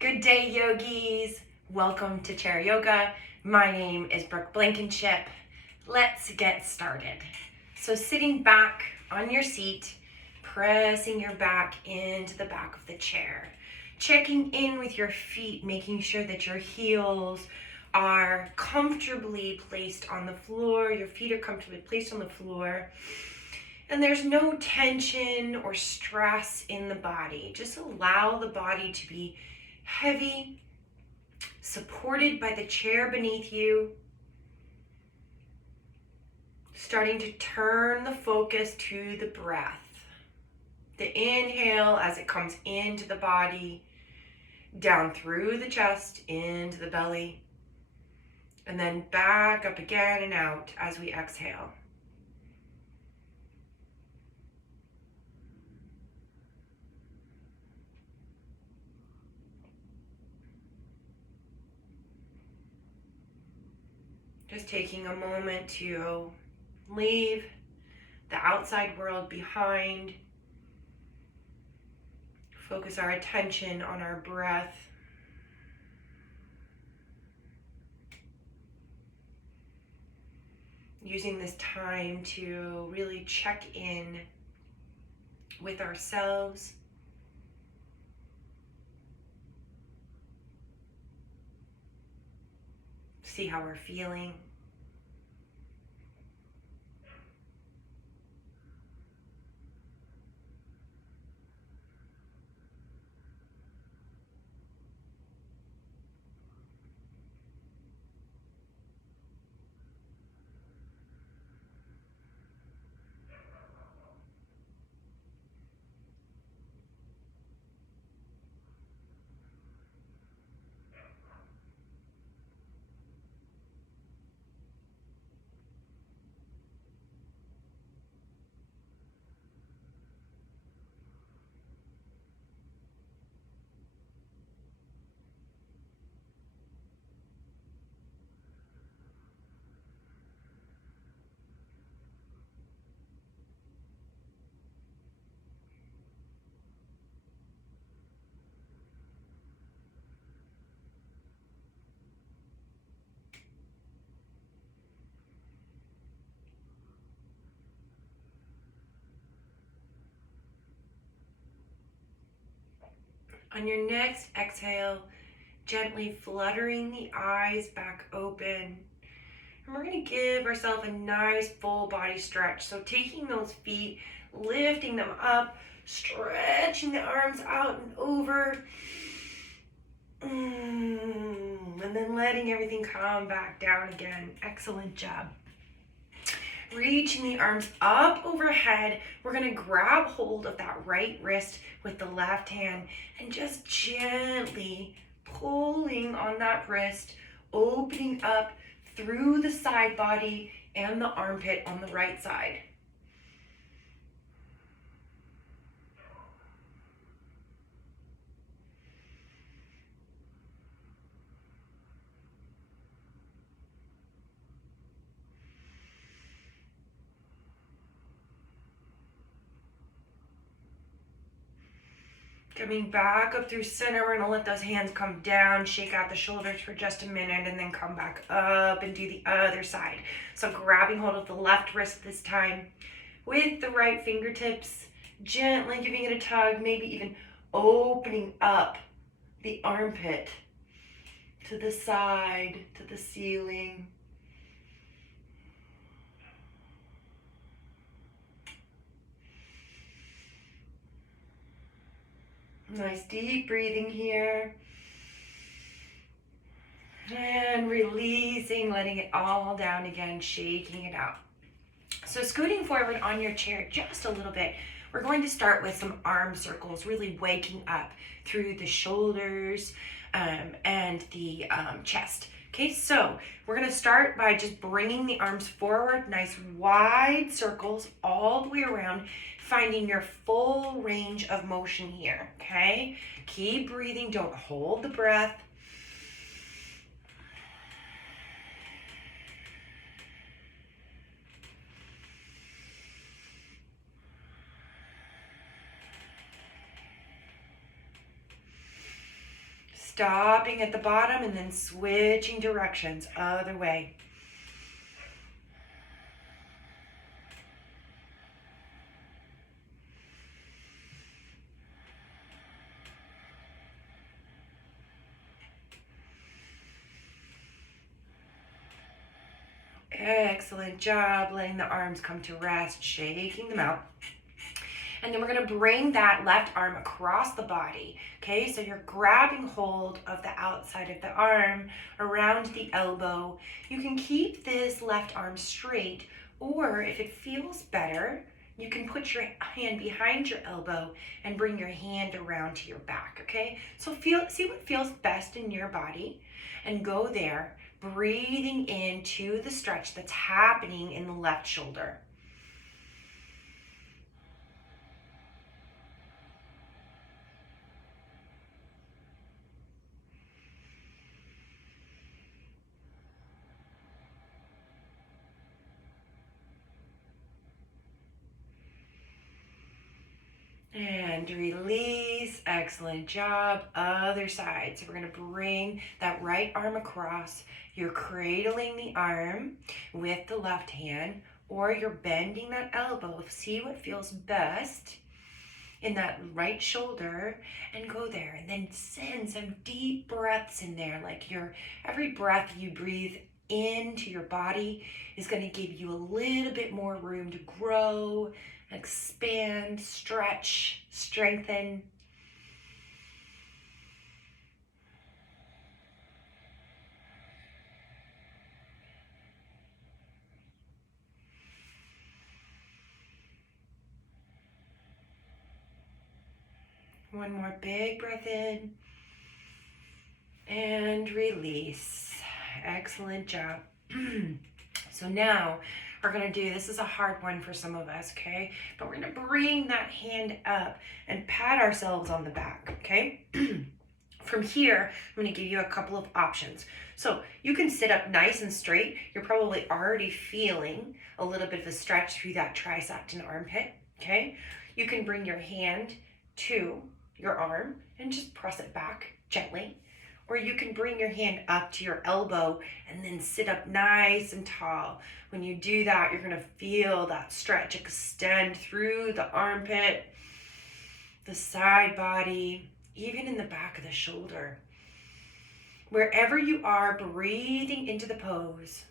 Good day, yogis. Welcome to Chair Yoga. My name is Brooke Blankenship. Let's get started. So sitting back on your seat, pressing your back into the back of the chair, checking in with your feet, making sure that your heels are comfortably placed on the floor. Your feet are comfortably placed on the floor. And there's no tension or stress in the body. Just allow the body to be heavy, supported by the chair beneath you. Starting to turn the focus to the breath. The inhale as it comes into the body, down through the chest, into the belly, and then back up again and out as we exhale. Just taking a moment to leave the outside world behind. Focus our attention on our breath. Using this time to really check in with ourselves. See how we're feeling. On your next exhale, gently fluttering the eyes back open. And we're going to give ourselves a nice full body stretch. So taking those feet, lifting them up, stretching the arms out and over. And then letting everything come back down again. Excellent job. Reaching the arms up overhead. We're going to grab hold of that right wrist with the left hand and just gently pulling on that wrist, opening up through the side body and the armpit on the right side. Coming back up through center, we're gonna let those hands come down, shake out the shoulders for just a minute, and then come back up and do the other side. So grabbing hold of the left wrist this time with the right fingertips, gently giving it a tug, maybe even opening up the armpit to the side, to the ceiling. Nice deep breathing here. And releasing, letting it all down again, shaking it out. So scooting forward on your chair just a little bit, we're going to start with some arm circles, really waking up through the shoulders and the chest. Okay, so we're going to start by just bringing the arms forward, nice wide circles all the way around, finding your full range of motion here, okay? Keep breathing, don't hold the breath. stopping at the bottom and then switching directions, other way. Excellent job, letting the arms come to rest, shaking them out. And then we're gonna bring that left arm across the body, okay? So you're grabbing hold of the outside of the arm, around the elbow. You can keep this left arm straight, or if it feels better, you can put your hand behind your elbow and bring your hand around to your back, okay? So see what feels best in your body and go there, breathing into the stretch that's happening in the left shoulder. And release. Excellent job. Other side. So we're going to bring that right arm across. You're cradling the arm with the left hand, or you're bending that elbow. See what feels best in that right shoulder and go there. And then send some deep breaths in there. Like every breath you breathe into your body is going to give you a little bit more room to grow, expand, stretch, strengthen. One more big breath in and release. Excellent job. So now we're gonna do, this is a hard one for some of us, okay? But we're gonna bring that hand up and pat ourselves on the back, okay? From here, I'm gonna give you a couple of options. So you can sit up nice and straight. You're probably already feeling a little bit of a stretch through that tricep and armpit, okay? You can bring your hand to your arm and just press it back gently. Or you can bring your hand up to your elbow and then sit up nice and tall. When you do that, you're gonna feel that stretch extend through the armpit, the side body, even in the back of the shoulder. Wherever you are, breathing into the pose.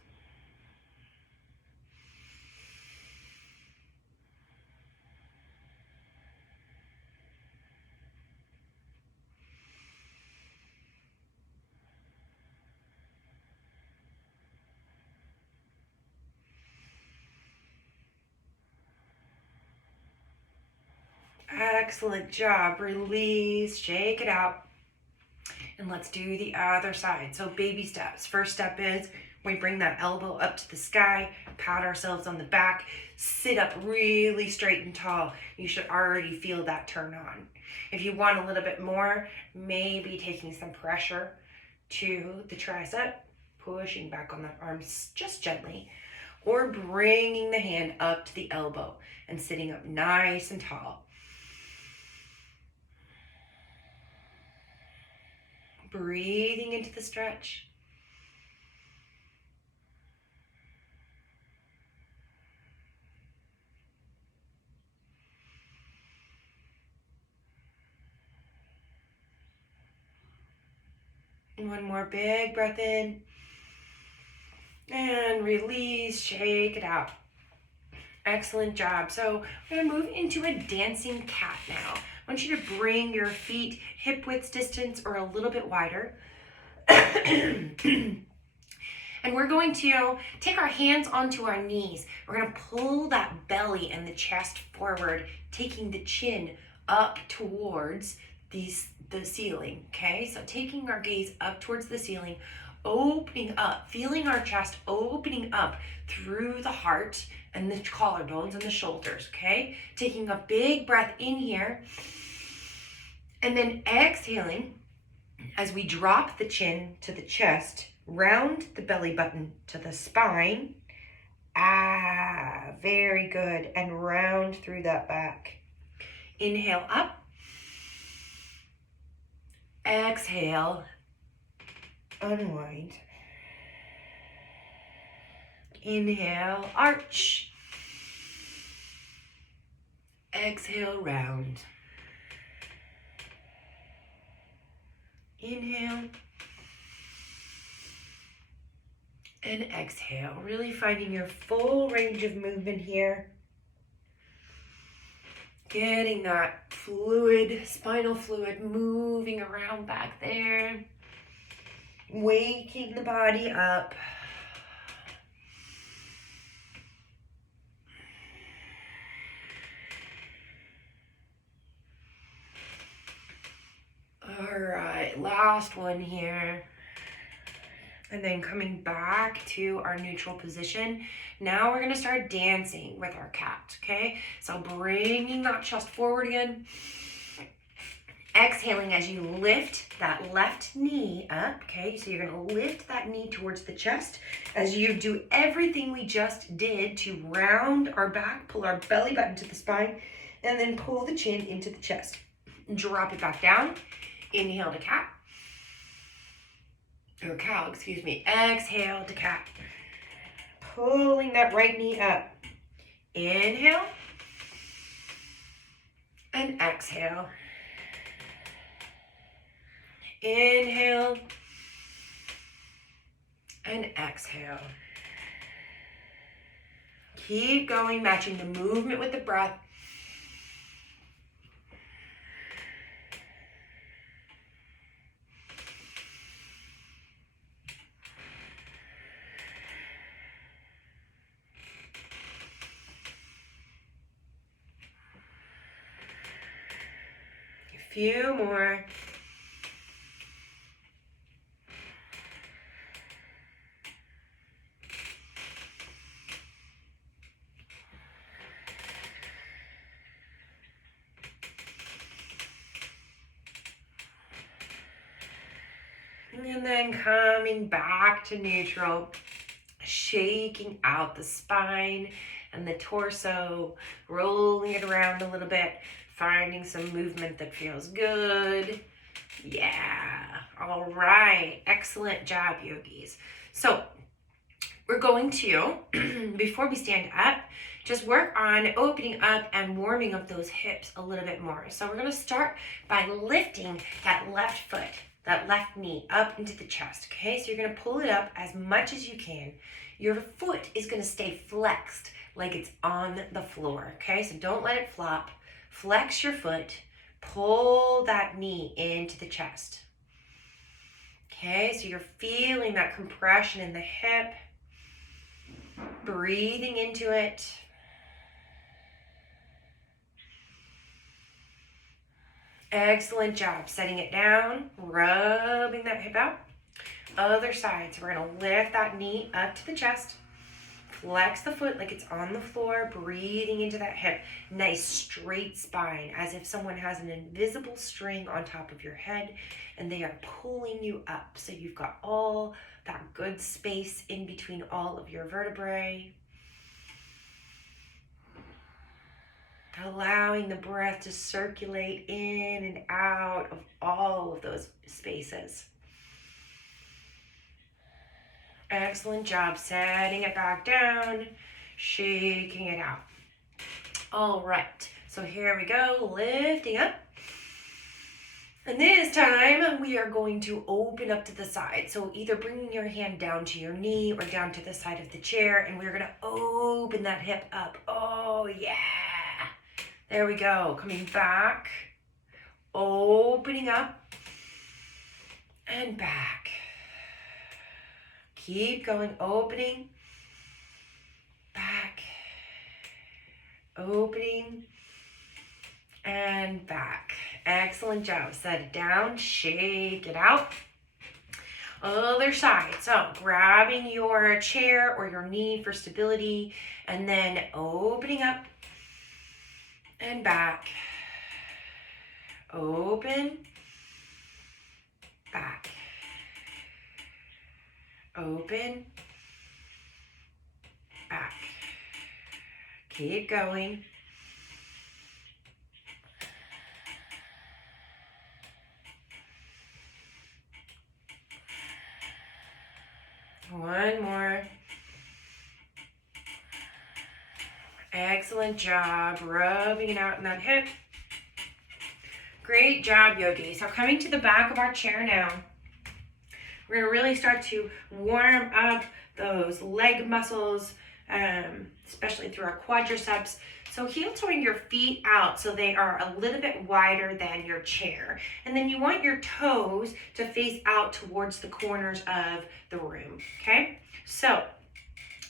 Excellent job. Release, shake it out. And let's do the other side. So baby steps. First step is we bring that elbow up to the sky, pat ourselves on the back, sit up really straight and tall. You should already feel that turn on. If you want a little bit more, maybe taking some pressure to the tricep, pushing back on the arms just gently, or bringing the hand up to the elbow and sitting up nice and tall. Breathing into the stretch. And one more big breath in. And release, shake it out. Excellent job. So we're gonna move into a dancing cat now. I want you to bring your feet hip width distance or a little bit wider. And we're going to take our hands onto our knees. We're gonna pull that belly and the chest forward, taking the chin up towards the ceiling, okay? So taking our gaze up towards the ceiling, opening up, feeling our chest opening up through the heart and the collarbones and the shoulders, okay? Taking a big breath in here and then exhaling as we drop the chin to the chest, round the belly button to the spine. Very good. And round through that back. Inhale up. Exhale unwind. Inhale, arch. Exhale, round. Inhale. And exhale. Really finding your full range of movement here. Getting that fluid, spinal fluid moving around back there. Waking the body up. All right, last one here. And then coming back to our neutral position. Now we're gonna start dancing with our cat, okay? So bringing that chest forward again. Exhaling as you lift that left knee up, okay? So you're gonna lift that knee towards the chest as you do everything we just did to round our back, pull our belly button to the spine, and then pull the chin into the chest. Drop it back down. Inhale to cat. Or cow, excuse me. Exhale to cat. Pulling that right knee up. Inhale. And exhale. Inhale. And exhale. Keep going, matching the movement with the breath. A few more. And then coming back to neutral, shaking out the spine and the torso, rolling it around a little bit, finding some movement that feels good. Yeah, all right, excellent job, yogis. So we're going to, before we stand up, just work on opening up and warming up those hips a little bit more. So we're gonna start by lifting that left foot, that left knee up into the chest, okay? So you're gonna pull it up as much as you can. Your foot is gonna stay flexed like it's on the floor, okay? So don't let it flop. Flex your foot, pull that knee into the chest. Okay, so you're feeling that compression in the hip, breathing into it. Excellent job. Setting it down, rubbing that hip out. Other side. So we're going to lift that knee up to the chest. Flex the foot like it's on the floor, breathing into that hip. Nice straight spine, as if someone has an invisible string on top of your head and they are pulling you up. So you've got all that good space in between all of your vertebrae. Allowing the breath to circulate in and out of all of those spaces. Excellent job setting it back down, shaking it out. All right, so here we go, lifting up. And this time we are going to open up to the side. So either bringing your hand down to your knee or down to the side of the chair, and we're gonna open that hip up. Oh yeah. There we go, coming back, opening up, and back. Keep going, opening, back, opening, and back. Excellent job. Set it down, shake it out. Other side. So grabbing your chair or your knee for stability, and then opening up and back. Open, back. Open, back. Keep going. One more. Excellent job. Rubbing it out in that hip. Great job, yogis. So coming to the back of our chair now, we're going to really start to warm up those leg muscles, especially through our quadriceps. So heel toeing your feet out so they are a little bit wider than your chair. And then you want your toes to face out towards the corners of the room, okay? So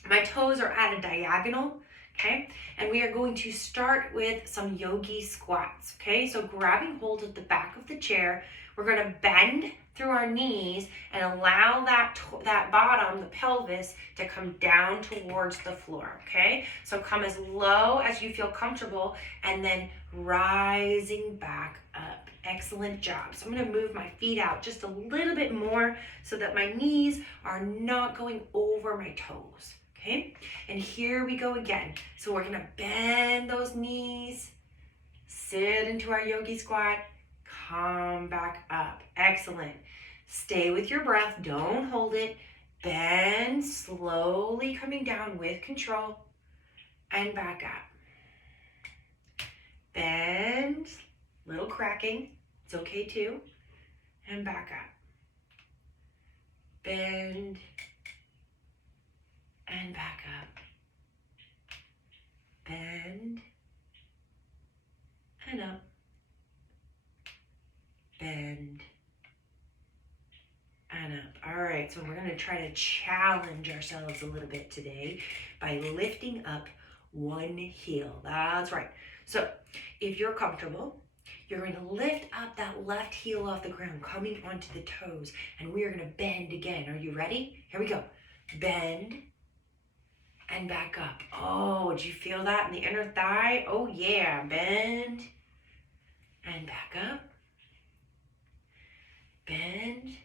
my toes are at a diagonal, okay? And we are going to start with some yogi squats, okay? So grabbing hold of the back of the chair, we're gonna bend through our knees and allow that bottom, the pelvis, to come down towards the floor, okay? So come as low as you feel comfortable and then rising back up. Excellent job. So I'm gonna move my feet out just a little bit more so that my knees are not going over my toes, okay? And here we go again. So we're gonna bend those knees, sit into our yogi squat, come back up. Excellent. Stay with your breath, don't hold it. Bend, slowly coming down with control and back up. Bend, little cracking, it's okay too, and back up. Bend and back up. Bend and up. Bend and up. All right, so we're going to try to challenge ourselves a little bit today by lifting up one heel. That's right. So if you're comfortable, you're going to lift up that left heel off the ground, coming onto the toes, and we are going to bend again. Are you ready? Here we go. Bend and back up. Oh, did you feel that in the inner thigh? Oh yeah, bend and back up. Bend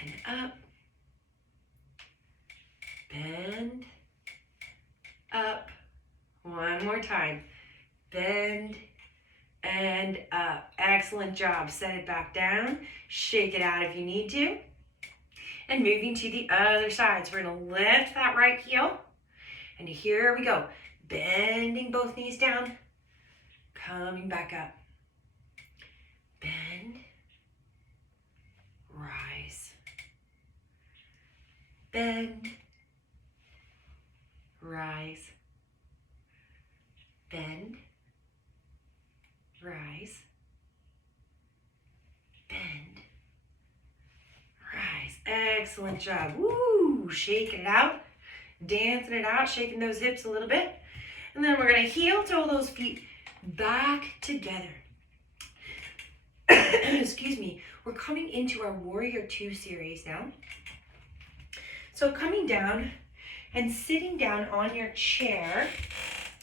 and up. Bend up. One more time. Bend and up. Excellent job. Set it back down. Shake it out if you need to. And moving to the other side. So we're going to lift that right heel. And here we go. Bending both knees down. Coming back up. Bend. Rise. Bend. Rise. Bend. Rise. Bend. Rise. Excellent job. Woo! Shaking it out. Dancing it out. Shaking those hips a little bit. And then we're going to heel toe those feet back together. Excuse me. We're coming into our Warrior 2 series now. So coming down and sitting down on your chair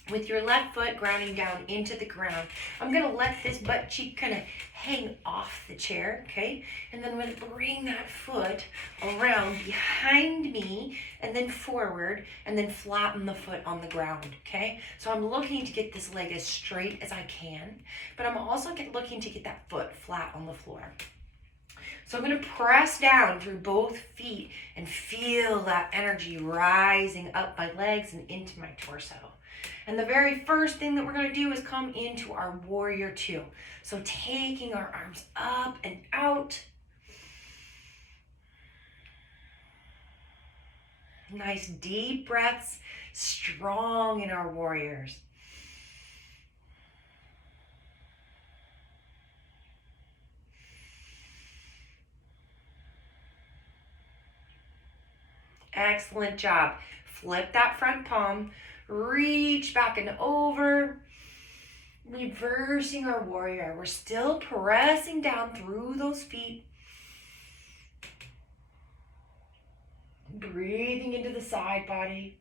with your left foot grounding down into the ground. I'm going to let this butt cheek kind of hang off the chair, okay? And then I'm going to bring that foot around behind me and then forward and then flatten the foot on the ground, okay? So I'm looking to get this leg as straight as I can, but I'm also looking to get that foot flat on the floor. So I'm going to press down through both feet and feel that energy rising up my legs and into my torso. And the very first thing that we're going to do is come into our Warrior 2. So taking our arms up and out. Nice deep breaths, strong in our warriors. Excellent job. Flip that front palm, reach back and over, reversing our warrior. We're still pressing down through those feet. Breathing into the side body.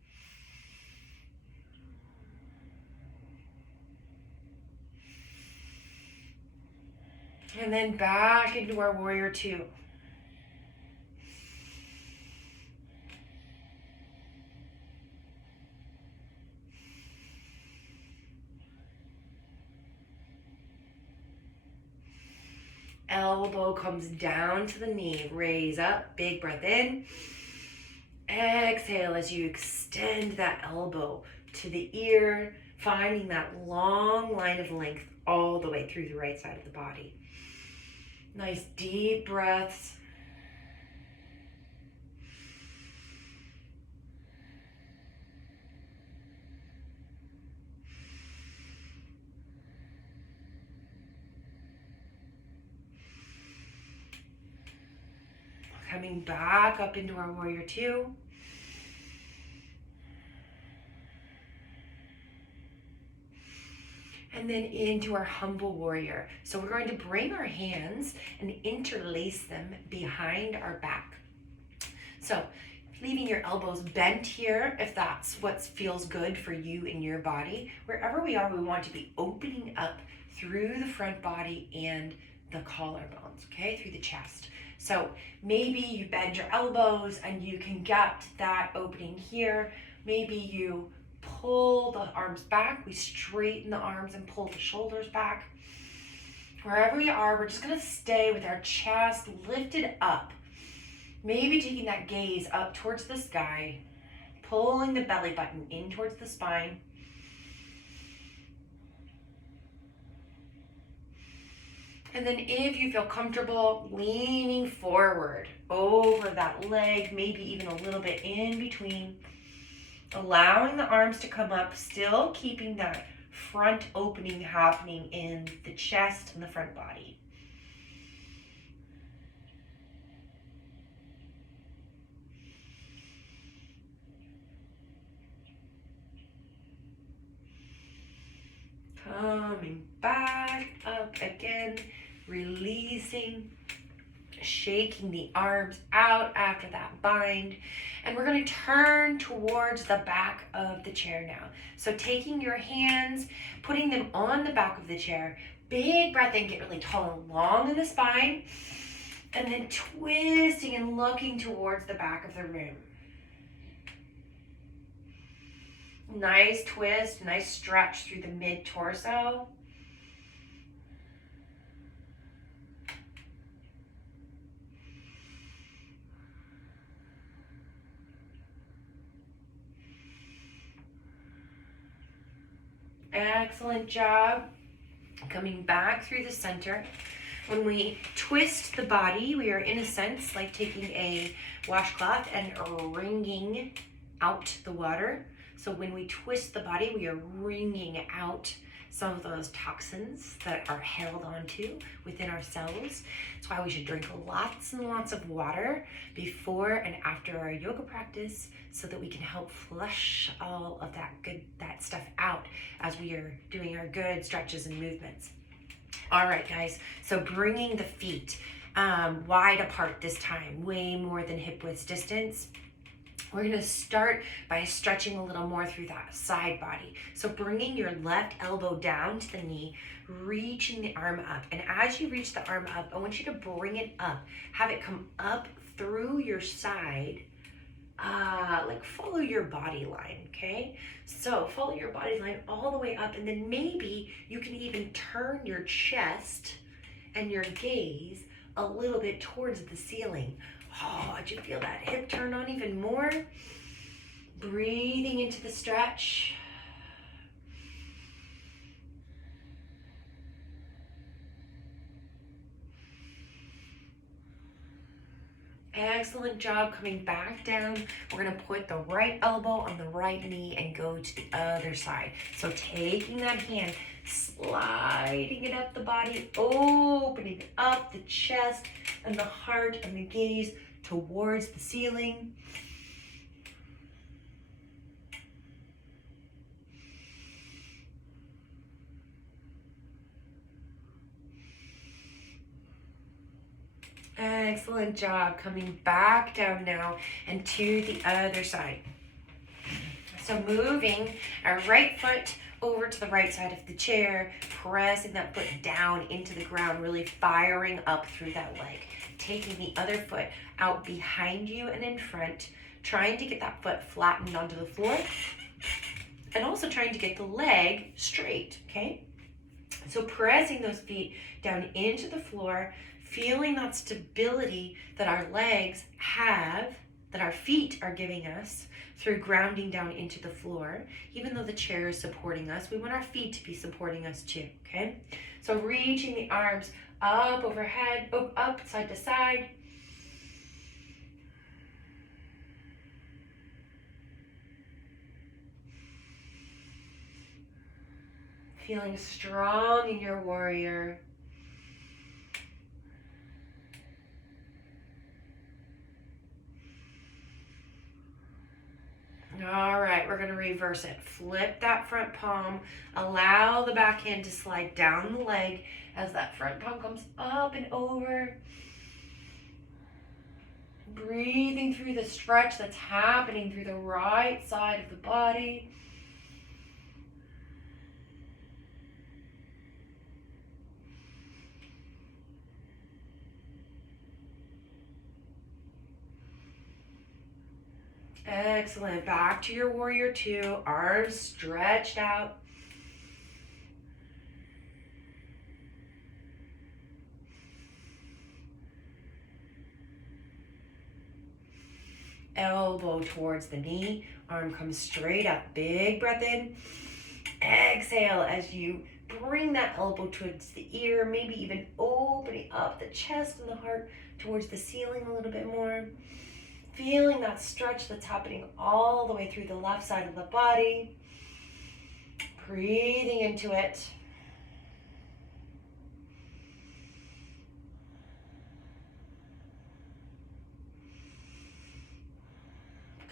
And then back into our Warrior 2. Elbow comes down to the knee. Raise up, big breath in. Exhale as you extend that elbow to the ear, finding that long line of length all the way through the right side of the body. Nice deep breaths. Coming back up into our warrior two. And then into our humble warrior. So we're going to bring our hands and interlace them behind our back. So leaving your elbows bent here, if that's what feels good for you in your body. Wherever we are, we want to be opening up through the front body and the collarbones, okay, through the chest. So maybe you bend your elbows and you can get that opening here. Maybe you pull the arms back. We straighten the arms and pull the shoulders back. Wherever we are, we're just going to stay with our chest lifted up. Maybe taking that gaze up towards the sky, pulling the belly button in towards the spine. And then if you feel comfortable, leaning forward over that leg, maybe even a little bit in between. Allowing the arms to come up, still keeping that front opening happening in the chest and the front body. Coming back up again, releasing, shaking the arms out after that bind. And we're going to turn towards the back of the chair now. So taking your hands, putting them on the back of the chair, big breath in, get really tall and long in the spine, and then twisting and looking towards the back of the room. Nice twist, nice stretch through the mid-torso. Excellent job. Coming back through the center. When we twist the body, we are in a sense like taking a washcloth and wringing out the water. So when we twist the body, we are wringing out some of those toxins that are held onto within our cells. That's why we should drink lots and lots of water before and after our yoga practice so that we can help flush all of that stuff out as we are doing our good stretches and movements. All right, guys, so bringing the feet wide apart this time, way more than hip width distance. We're going to start by stretching a little more through that side body. So bringing your left elbow down to the knee, reaching the arm up. And as you reach the arm up, I want you to bring it up. Have it come up through your side, like follow your body line, okay? So follow your body line all the way up, and then maybe you can even turn your chest and your gaze a little bit towards the ceiling. Oh, did you feel that hip turn on even more? Breathing into the stretch. Excellent job. Coming back down, we're going to put the right elbow on the right knee and go to the other side. So taking that hand, sliding it up the body, opening up the chest and the heart and the gaze towards the ceiling. Excellent job. Coming back down now and to the other side. So moving our right foot over to the right side of the chair, pressing that foot down into the ground, really firing up through that leg. Taking the other foot out behind you and in front, trying to get that foot flattened onto the floor, and also trying to get the leg straight, okay? So pressing those feet down into the floor, feeling that stability that our legs have that our feet are giving us through grounding down into the floor. Even though the chair is supporting us, we want our feet to be supporting us too, okay? So reaching the arms up overhead, up side to side. Feeling strong in your warrior. All right, we're gonna reverse it. Flip that front palm. Allow the back hand to slide down the leg as that front palm comes up and over. Breathing through the stretch that's happening through the right side of the body. Excellent. Back to your warrior two. Arms stretched out. Elbow towards the knee. Arm comes straight up. Big breath in. Exhale as you bring that elbow towards the ear, maybe even opening up the chest and the heart towards the ceiling a little bit more. Feeling that stretch that's happening all the way through the left side of the body. Breathing into it.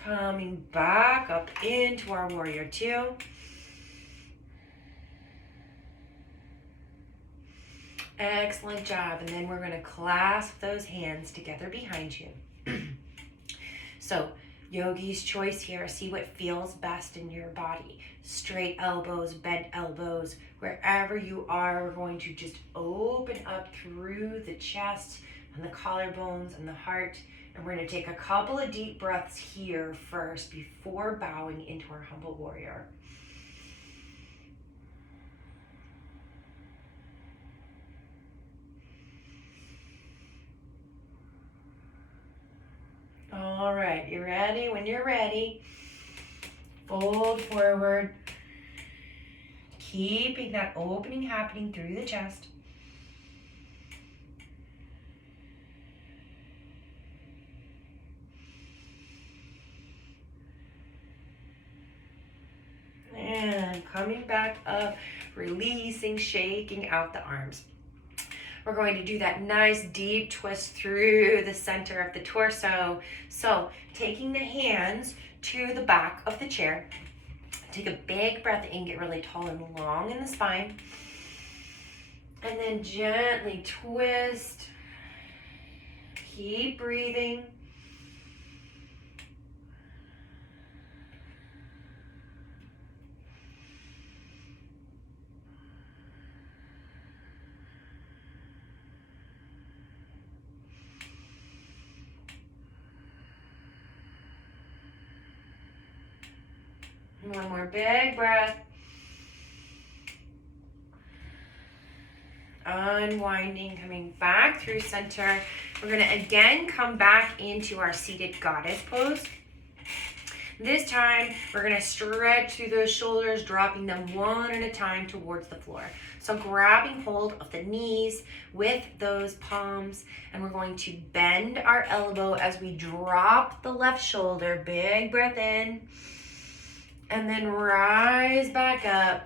Coming back up into our warrior two. Excellent job. And then we're going to clasp those hands together behind you. So, yogi's choice here. See what feels best in your body. Straight elbows, bent elbows. Wherever you are, we're going to just open up through the chest and the collarbones and the heart. And we're going to take a couple of deep breaths here first before bowing into our humble warrior. All right, you ready? When you're ready, fold forward, keeping that opening happening through the chest. And coming back up, releasing, shaking out the arms. We're going to do that nice deep twist through the center of the torso. So taking the hands to the back of the chair. Take a big breath in, get really tall and long in the spine. And then gently twist. Keep breathing. One more big breath. Unwinding, coming back through center. We're going to again come back into our seated goddess pose. This time, we're going to stretch through those shoulders, dropping them one at a time towards the floor. So grabbing hold of the knees with those palms, and we're going to bend our elbow as we drop the left shoulder. Big breath in. And then rise back up.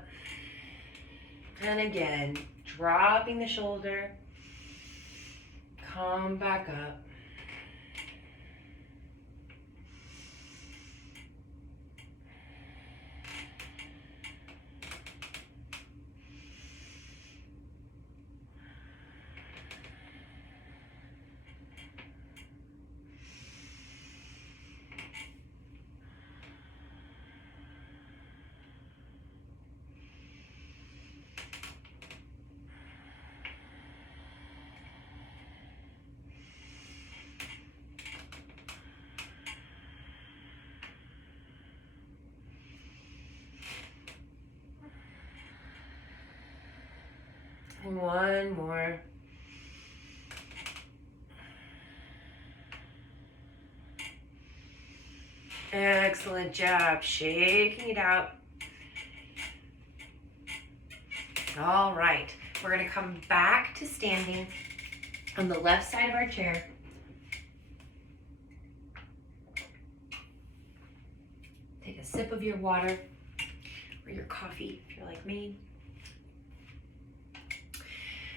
And again, dropping the shoulder. Come back up. One more. Excellent job. Shaking it out. All right. We're going to come back to standing on the left side of our chair. Take a sip of your water or your coffee if you're like me.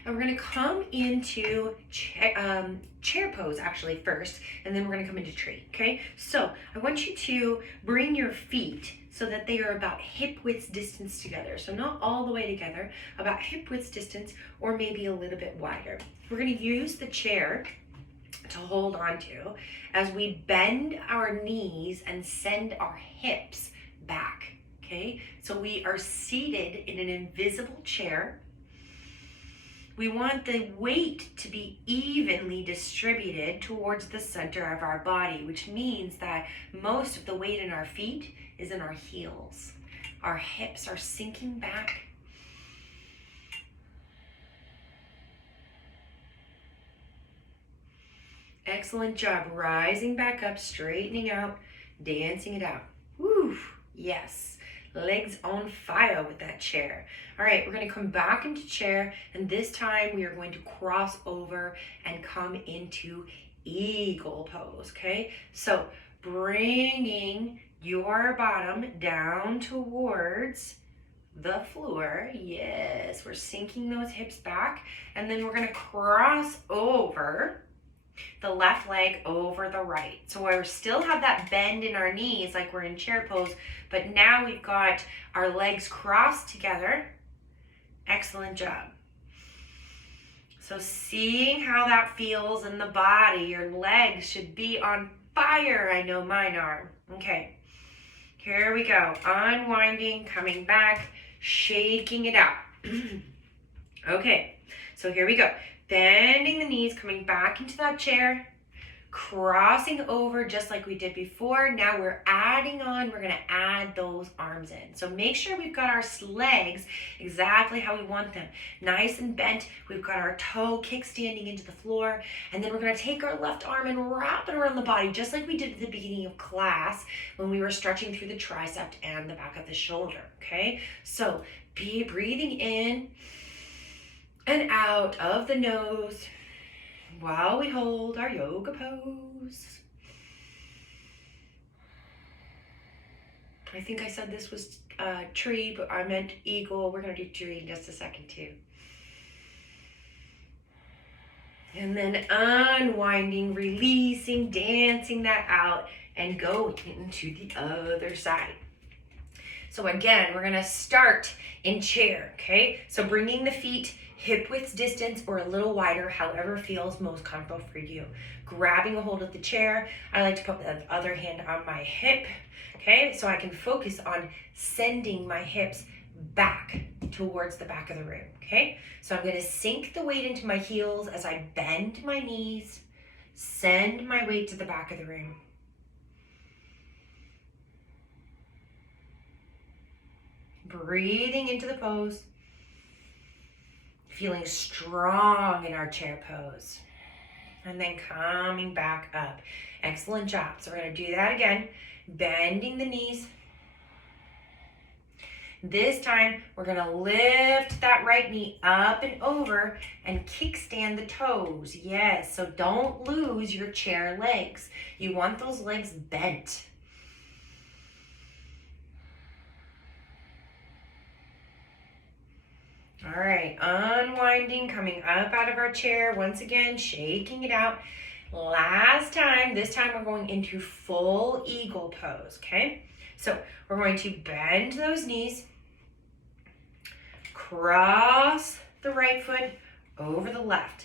And we're going to come into chair pose actually first, and then we're going to come into tree, okay? So I want you to bring your feet so that they are about hip width distance together. So not all the way together, about hip width distance or maybe a little bit wider. We're going to use the chair to hold on to as we bend our knees and send our hips back, okay? So we are seated in an invisible chair. We want the weight to be evenly distributed towards the center of our body, which means that most of the weight in our feet is in our heels. Our hips are sinking back. Excellent job. Rising back up, straightening out, dancing it out. Woo, yes. Legs on fire with that chair. All right, we're going to come back into chair, and this time we are going to cross over and come into eagle pose, okay? So bringing your bottom down towards the floor. Yes, we're sinking those hips back, and then we're going to cross over the left leg over the right. So we still have that bend in our knees like we're in chair pose, but now we've got our legs crossed together. Excellent job. So seeing how that feels in the body, your legs should be on fire. I know mine are. Okay, here we go. Unwinding, coming back, shaking it out. Okay, so here we go. Bending the knees, coming back into that chair, crossing over just like we did before. Now we're adding on, we're gonna add those arms in. So make sure we've got our legs exactly how we want them. Nice and bent, we've got our toe kickstanding into the floor, and then we're gonna take our left arm and wrap it around the body, just like we did at the beginning of class when we were stretching through the tricep and the back of the shoulder, okay? So be breathing in and out of the nose while we hold our yoga pose. I think I said this was tree, but I meant eagle. We're gonna do tree in just a second too. And then unwinding, releasing, dancing that out, and go into the other side. So again, we're gonna start in chair, okay? So bringing the feet hip width distance or a little wider, however feels most comfortable for you. Grabbing a hold of the chair. I like to put the other hand on my hip, okay? So I can focus on sending my hips back towards the back of the room, okay? So I'm gonna sink the weight into my heels as I bend my knees, send my weight to the back of the room. Breathing into the pose. Feeling strong in our chair pose. And then coming back up. Excellent job. So we're going to do that again. Bending the knees. This time, we're going to lift that right knee up and over and kickstand the toes. Yes, so don't lose your chair legs. You want those legs bent. All right, unwinding, coming up out of our chair. Once again, shaking it out. Last time, this time we're going into full eagle pose, okay? So we're going to bend those knees, cross the right foot over the left.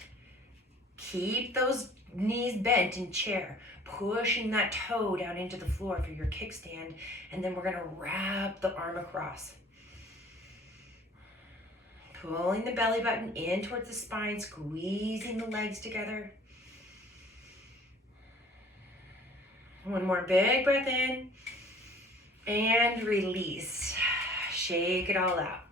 Keep those knees bent in chair, pushing that toe down into the floor for your kickstand, and then we're gonna wrap the arm across. Pulling the belly button in towards the spine, squeezing the legs together. One more big breath in and release. Shake it all out.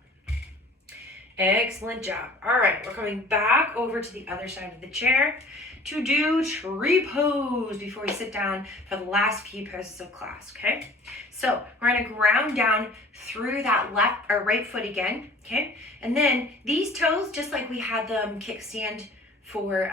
Excellent job. All right, we're coming back over to the other side of the chair. to do tree pose before we sit down for the last few poses of class, okay? So we're gonna ground down through that left or right foot again, okay? And then these toes, just like we had them kickstand for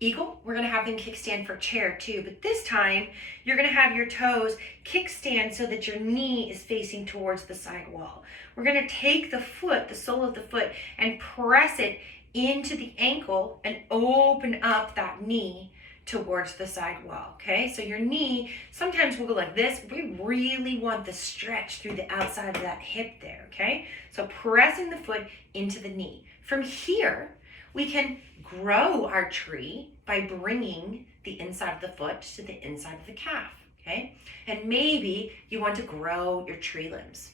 eagle, we're gonna have them kickstand for chair too, but this time you're gonna have your toes kickstand so that your knee is facing towards the side wall. We're gonna take the foot, the sole of the foot, and press it into the ankle and open up that knee towards the side wall, okay? So your knee sometimes will go like this. We really want the stretch through the outside of that hip there, okay? So pressing the foot into the knee. From here, we can grow our tree by bringing the inside of the foot to the inside of the calf, okay? And maybe you want to grow your tree limbs.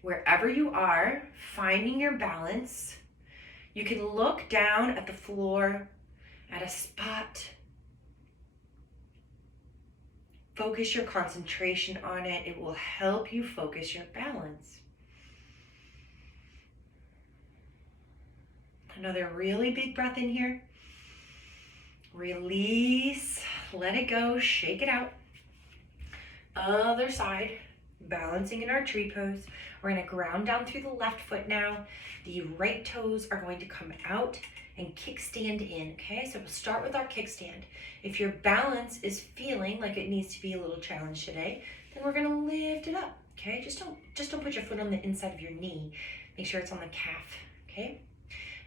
Wherever you are, finding your balance, you can look down at the floor at a spot. Focus your concentration on it. It will help you focus your balance. Another really big breath in here. Release, let it go, shake it out. Other side, balancing in our tree pose. We're gonna ground down through the left foot now. The right toes are going to come out and kickstand in, okay? So we'll start with our kickstand. If your balance is feeling like it needs to be a little challenged today, then we're gonna lift it up, okay? Just don't put your foot on the inside of your knee. Make sure it's on the calf, okay?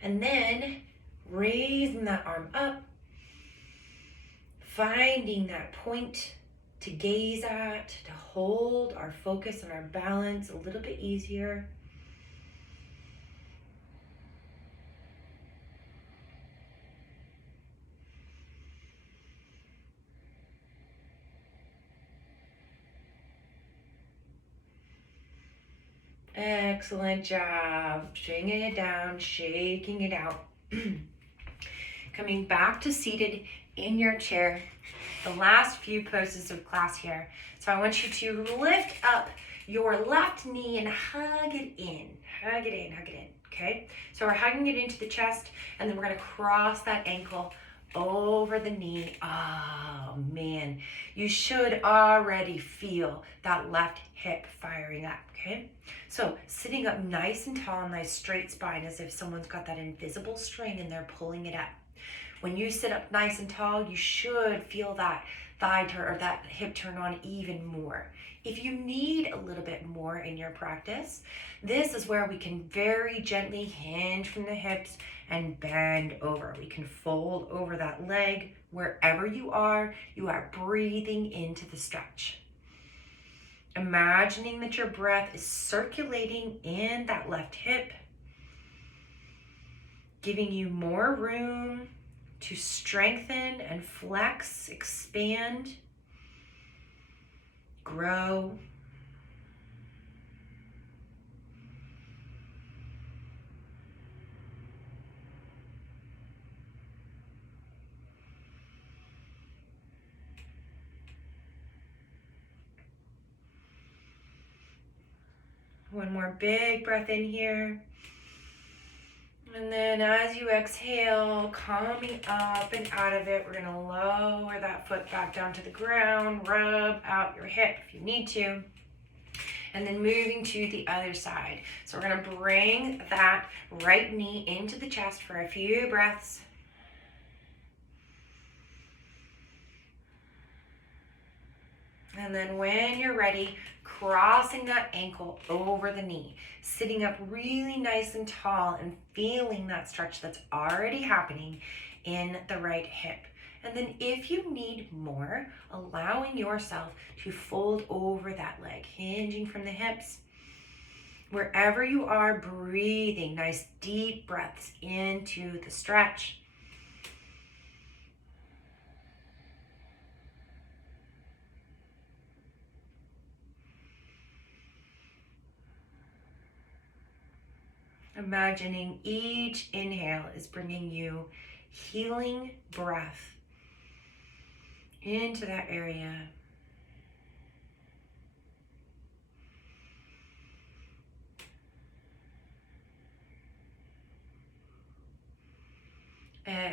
And then raising that arm up, finding that point to gaze at, to hold our focus and our balance a little bit easier. Excellent job. Bringing it down, shaking it out. Coming back to seated in your chair. The last few poses of class here. So I want you to lift up your left knee and hug it in. Hug it in, hug it in, okay? So we're hugging it into the chest, and then we're gonna cross that ankle over the knee. Oh man, you should already feel that left hip firing up, okay? So sitting up nice and tall, nice straight spine, as if someone's got that invisible string and they're pulling it up. When you sit up nice and tall, you should feel that thigh turn or that hip turn on even more. If you need a little bit more in your practice, this is where we can very gently hinge from the hips and bend over. We can fold over that leg. Wherever you are breathing into the stretch. Imagining that your breath is circulating in that left hip, giving you more room to strengthen and flex, expand, grow. One more big breath in here. And then as you exhale, coming up and out of it, we're gonna lower that foot back down to the ground, rub out your hip if you need to, and then moving to the other side. So we're gonna bring that right knee into the chest for a few breaths. And then when you're ready, crossing that ankle over the knee, sitting up really nice and tall and feeling that stretch that's already happening in the right hip. And then if you need more, allowing yourself to fold over that leg, hinging from the hips. Wherever you are, breathing nice deep breaths into the stretch. Imagining each inhale is bringing you healing breath into that area.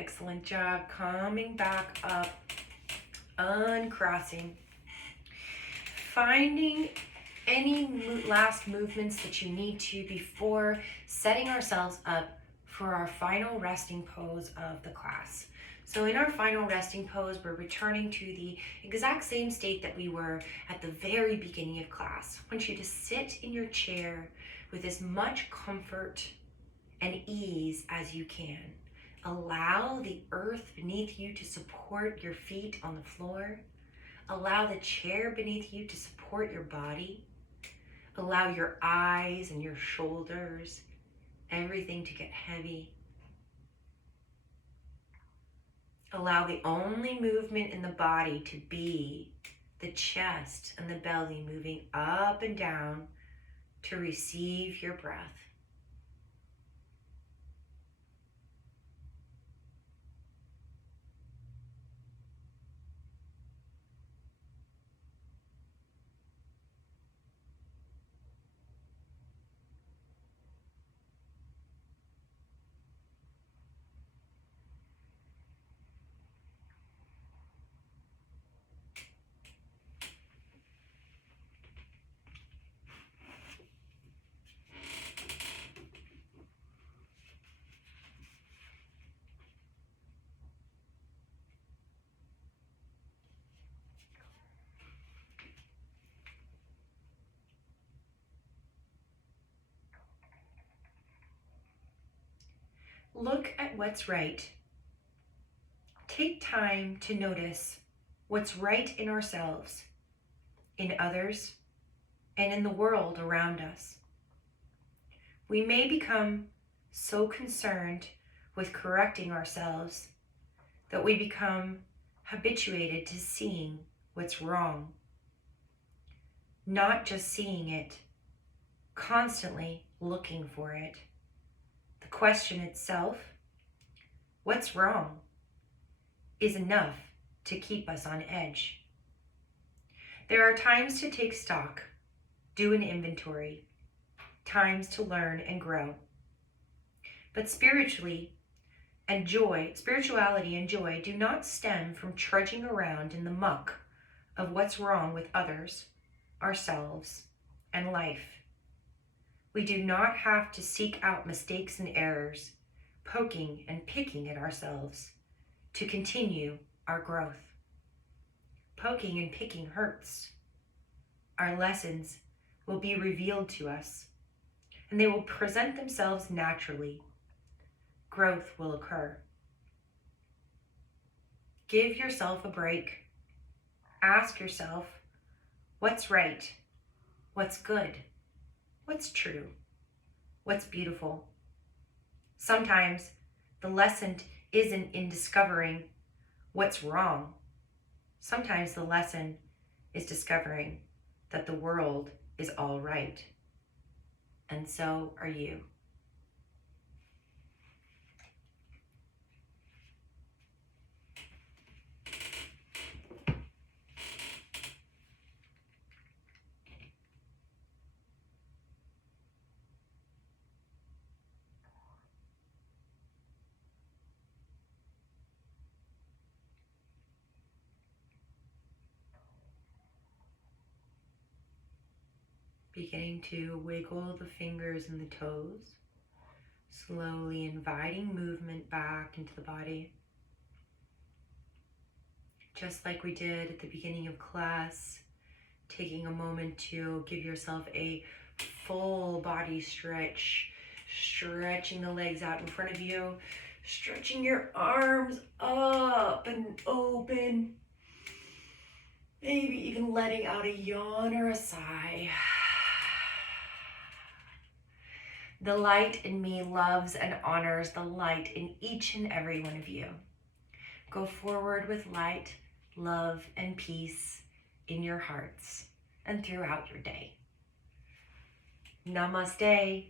Excellent job. Coming back up, uncrossing. Finding any last movements that you need to before setting ourselves up for our final resting pose of the class. So in our final resting pose, we're returning to the exact same state that we were at the very beginning of class. I want you to sit in your chair with as much comfort and ease as you can. Allow the earth beneath you to support your feet on the floor. Allow the chair beneath you to support your body. Allow your eyes and your shoulders, everything to get heavy. Allow the only movement in the body to be the chest and the belly moving up and down to receive your breath. Look at what's right. Take time to notice what's right in ourselves, in others, and in the world around us. We may become so concerned with correcting ourselves that we become habituated to seeing what's wrong. Not just seeing it, constantly looking for it. The question itself, what's wrong, is enough to keep us on edge. There are times to take stock, do an inventory, times to learn and grow. But spirituality and joy do not stem from trudging around in the muck of what's wrong with others, ourselves, and life. We do not have to seek out mistakes and errors, poking and picking at ourselves to continue our growth. Poking and picking hurts. Our lessons will be revealed to us, and they will present themselves naturally. Growth will occur. Give yourself a break. Ask yourself, what's right? What's good? What's true? What's beautiful? Sometimes the lesson isn't in discovering what's wrong. Sometimes the lesson is discovering that the world is all right. And so are you. Beginning to wiggle the fingers and the toes, slowly inviting movement back into the body. Just like we did at the beginning of class, taking a moment to give yourself a full body stretch, stretching the legs out in front of you, stretching your arms up and open, maybe even letting out a yawn or a sigh. The light in me loves and honors the light in each and every one of you. Go forward with light, love, and peace in your hearts and throughout your day. Namaste.